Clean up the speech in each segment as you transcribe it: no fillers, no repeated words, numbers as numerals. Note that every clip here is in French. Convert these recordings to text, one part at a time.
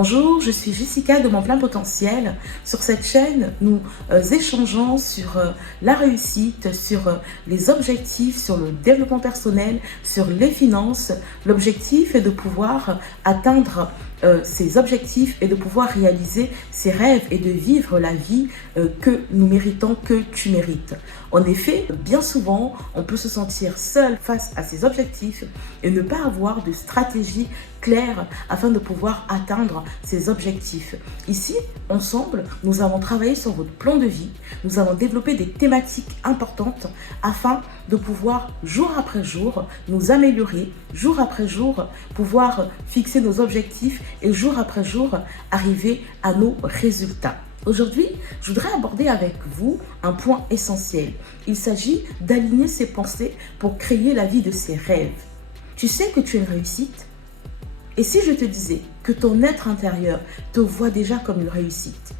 Bonjour, je suis Jessica de Mon Plein Potentiel. Sur cette chaîne, nous échangeons sur la réussite, sur les objectifs, sur le développement personnel, sur les finances. L'objectif est de pouvoir atteindre ces objectifs et de pouvoir réaliser ses rêves et de vivre la vie que nous méritons, que tu mérites. En effet, bien souvent, on peut se sentir seul face à ses objectifs et ne pas avoir de stratégie claire afin de pouvoir atteindre ces objectifs. Ici, ensemble, nous avons travaillé sur votre plan de vie, nous avons développé des thématiques importantes afin de pouvoir jour après jour nous améliorer, jour après jour pouvoir fixer nos objectifs et jour après jour arriver à nos résultats. Aujourd'hui, je voudrais aborder avec vous un point essentiel. Il s'agit d'aligner ses pensées pour créer la vie de ses rêves. Tu sais que tu es une réussite? Et si je te disais que ton être intérieur te voit déjà comme une réussite?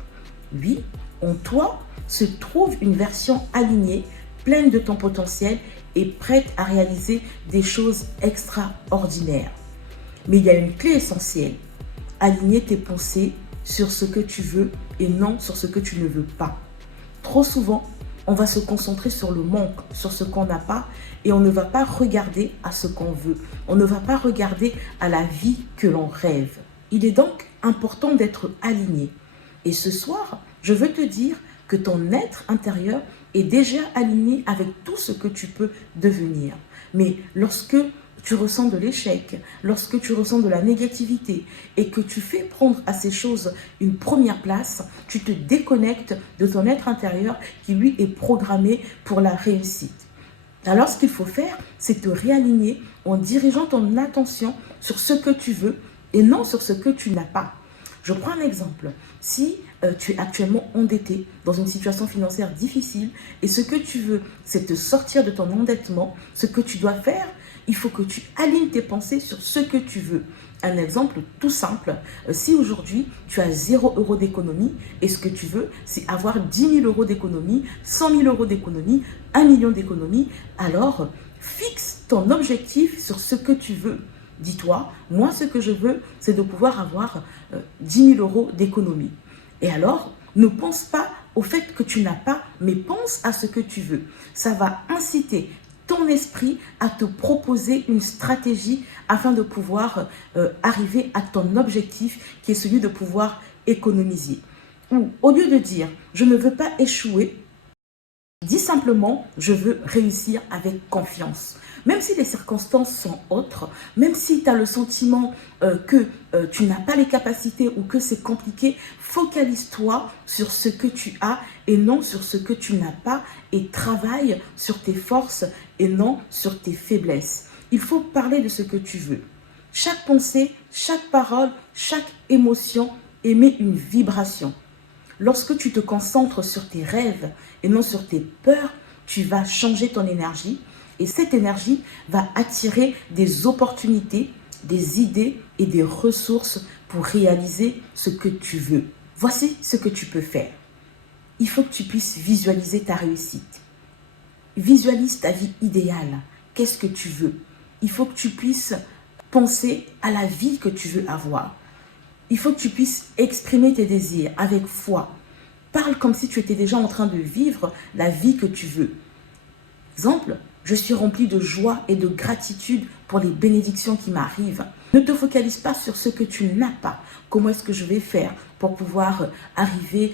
Oui, en toi se trouve une version alignée, pleine de ton potentiel et prête à réaliser des choses extraordinaires. Mais il y a une clé essentielle. Aligner tes pensées sur ce que tu veux et non sur ce que tu ne veux pas. Trop souvent, on va se concentrer sur le manque, sur ce qu'on n'a pas et on ne va pas regarder à ce qu'on veut. On ne va pas regarder à la vie que l'on rêve. Il est donc important d'être aligné. Et ce soir, je veux te dire que ton être intérieur est déjà aligné avec tout ce que tu peux devenir. Mais lorsque tu ressens de l'échec, lorsque tu ressens de la négativité et que tu fais prendre à ces choses une première place, tu te déconnectes de ton être intérieur qui lui est programmé pour la réussite. Alors ce qu'il faut faire, c'est te réaligner en dirigeant ton attention sur ce que tu veux et non sur ce que tu n'as pas. Je prends un exemple. Si tu es actuellement endetté dans une situation financière difficile et ce que tu veux, c'est te sortir de ton endettement, ce que tu dois faire, il faut que tu alignes tes pensées sur ce que tu veux. Un exemple tout simple, si aujourd'hui tu as 0 € d'économie et ce que tu veux, c'est avoir 10 000 € d'économie, 100 000 € d'économie, 1 million d'économie, alors fixe ton objectif sur ce que tu veux. Dis-toi, moi ce que je veux, c'est de pouvoir avoir 10 000 € d'économie. Et alors, ne pense pas au fait que tu n'as pas, mais pense à ce que tu veux. Ça va inciter ton esprit à te proposer une stratégie afin de pouvoir arriver à ton objectif qui est celui de pouvoir économiser. Ou au lieu de dire « je ne veux pas échouer », dis simplement « je veux réussir avec confiance ». Même si les circonstances sont autres, même si tu as le sentiment que tu n'as pas les capacités ou que c'est compliqué, focalise-toi sur ce que tu as et non sur ce que tu n'as pas et travaille sur tes forces et non sur tes faiblesses. Il faut parler de ce que tu veux. Chaque pensée, chaque parole, chaque émotion émet une vibration. Lorsque tu te concentres sur tes rêves et non sur tes peurs, tu vas changer ton énergie. Et cette énergie va attirer des opportunités, des idées et des ressources pour réaliser ce que tu veux. Voici ce que tu peux faire. Il faut que tu puisses visualiser ta réussite. Visualise ta vie idéale. Qu'est-ce que tu veux? Il faut que tu puisses penser à la vie que tu veux avoir. Il faut que tu puisses exprimer tes désirs avec foi. Parle comme si tu étais déjà en train de vivre la vie que tu veux. Exemple, je suis rempli de joie et de gratitude pour les bénédictions qui m'arrivent. Ne te focalise pas sur ce que tu n'as pas. Comment est-ce que je vais faire pour pouvoir arriver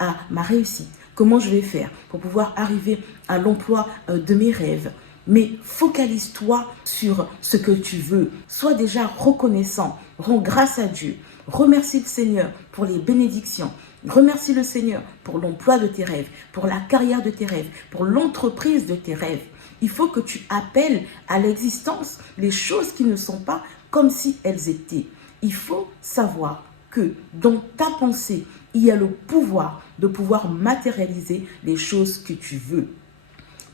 à ma réussite? Comment je vais faire pour pouvoir arriver à l'emploi de mes rêves? Mais focalise-toi sur ce que tu veux. Sois déjà reconnaissant. Rends grâce à Dieu. Remercie le Seigneur pour les bénédictions. Remercie le Seigneur pour l'emploi de tes rêves, pour la carrière de tes rêves, pour l'entreprise de tes rêves. Il faut que tu appelles à l'existence les choses qui ne sont pas comme si elles étaient. Il faut savoir que dans ta pensée, il y a le pouvoir de pouvoir matérialiser les choses que tu veux.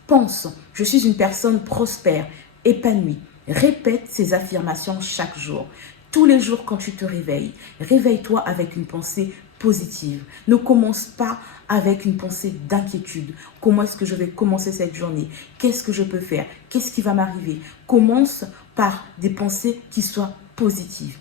Pense, je suis une personne prospère, épanouie. Répète ces affirmations chaque jour. Tous les jours quand tu te réveilles, réveille-toi avec une pensée positive. Ne commence pas avec une pensée d'inquiétude. Comment est-ce que je vais commencer cette journée? Qu'est-ce que je peux faire? Qu'est-ce qui va m'arriver? Commence par des pensées qui soient positives.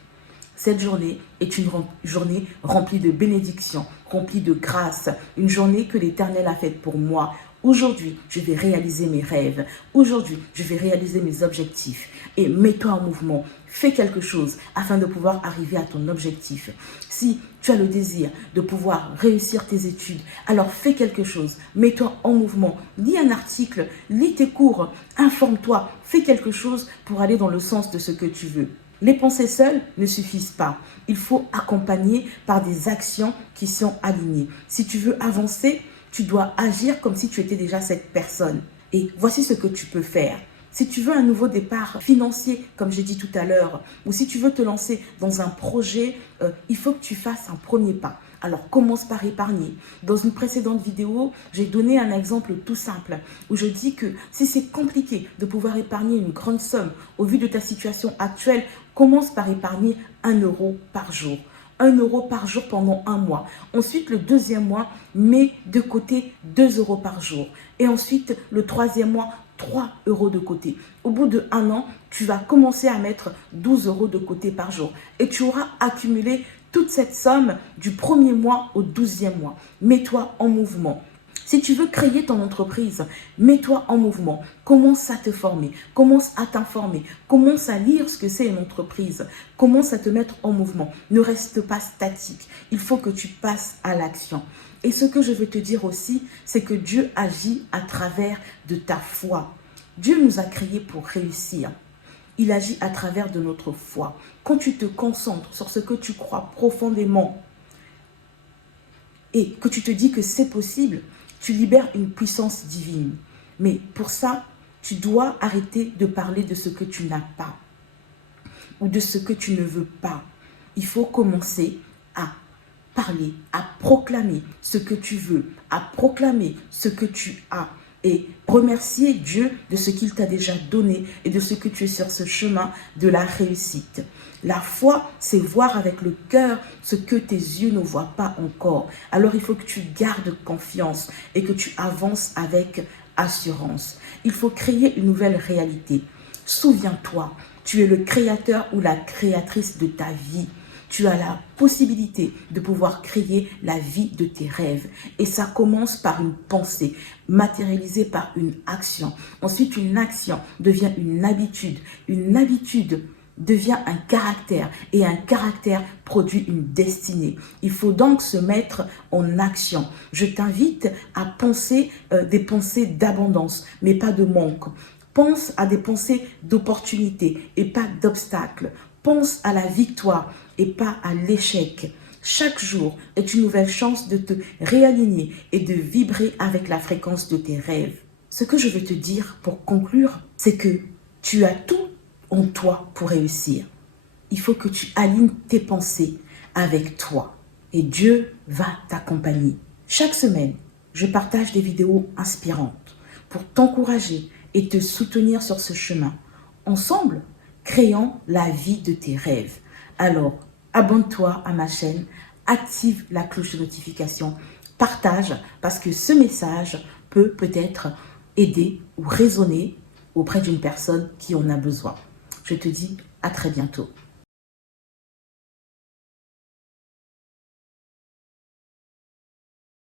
Cette journée est une journée remplie de bénédictions, remplie de grâce, une journée que l'Éternel a faite pour moi. Aujourd'hui, je vais réaliser mes rêves. Aujourd'hui, je vais réaliser mes objectifs. Et mets-toi en mouvement. Fais quelque chose afin de pouvoir arriver à ton objectif. Si tu as le désir de pouvoir réussir tes études, alors fais quelque chose. Mets-toi en mouvement. Lis un article, lis tes cours, informe-toi. Fais quelque chose pour aller dans le sens de ce que tu veux. Les pensées seules ne suffisent pas. Il faut accompagner par des actions qui sont alignées. Si tu veux avancer, tu dois agir comme si tu étais déjà cette personne. Et voici ce que tu peux faire. Si tu veux un nouveau départ financier, comme j'ai dit tout à l'heure, ou si tu veux te lancer dans un projet, il faut que tu fasses un premier pas. Alors, commence par épargner. Dans une précédente vidéo, j'ai donné un exemple tout simple où je dis que si c'est compliqué de pouvoir épargner une grande somme au vu de ta situation actuelle, commence par épargner 1 euro par jour. 1 euro par jour pendant un mois. Ensuite, le deuxième mois, mets de côté 2 euros par jour. Et ensuite, le troisième mois, 3 euros de côté. Au bout de 1 an, tu vas commencer à mettre 12 euros de côté par jour. Et tu auras accumulé toute cette somme du premier mois au 12e mois. Mets-toi en mouvement. Si tu veux créer ton entreprise, mets-toi en mouvement. Commence à te former, commence à t'informer, commence à lire ce que c'est une entreprise, commence à te mettre en mouvement. Ne reste pas statique, il faut que tu passes à l'action. Et ce que je veux te dire aussi, c'est que Dieu agit à travers de ta foi. Dieu nous a créés pour réussir. Il agit à travers de notre foi. Quand tu te concentres sur ce que tu crois profondément et que tu te dis que c'est possible, tu libères une puissance divine. Mais pour ça, tu dois arrêter de parler de ce que tu n'as pas ou de ce que tu ne veux pas. Il faut commencer à parler, à proclamer ce que tu veux, à proclamer ce que tu as et remercier Dieu de ce qu'il t'a déjà donné et de ce que tu es sur ce chemin de la réussite. La foi, c'est voir avec le cœur ce que tes yeux ne voient pas encore. Alors il faut que tu gardes confiance et que tu avances avec assurance. Il faut créer une nouvelle réalité. Souviens-toi, tu es le créateur ou la créatrice de ta vie. Tu as la possibilité de pouvoir créer la vie de tes rêves. Et ça commence par une pensée, matérialisée par une action. Ensuite, une action devient une habitude. Une habitude devient un caractère. Et un caractère produit une destinée. Il faut donc se mettre en action. Je t'invite à penser des pensées d'abondance, mais pas de manque. Pense à des pensées d'opportunité et pas d'obstacles. Pense à la victoire et pas à l'échec. Chaque jour est une nouvelle chance de te réaligner et de vibrer avec la fréquence de tes rêves. Ce que je veux te dire pour conclure, c'est que tu as tout en toi pour réussir. Il faut que tu alignes tes pensées avec toi et Dieu va t'accompagner. Chaque semaine, je partage des vidéos inspirantes pour t'encourager et te soutenir sur ce chemin. Ensemble, créons la vie de tes rêves. Alors, abonne-toi à ma chaîne, active la cloche de notification, partage parce que ce message peut peut-être aider ou résonner auprès d'une personne qui en a besoin. Je te dis à très bientôt.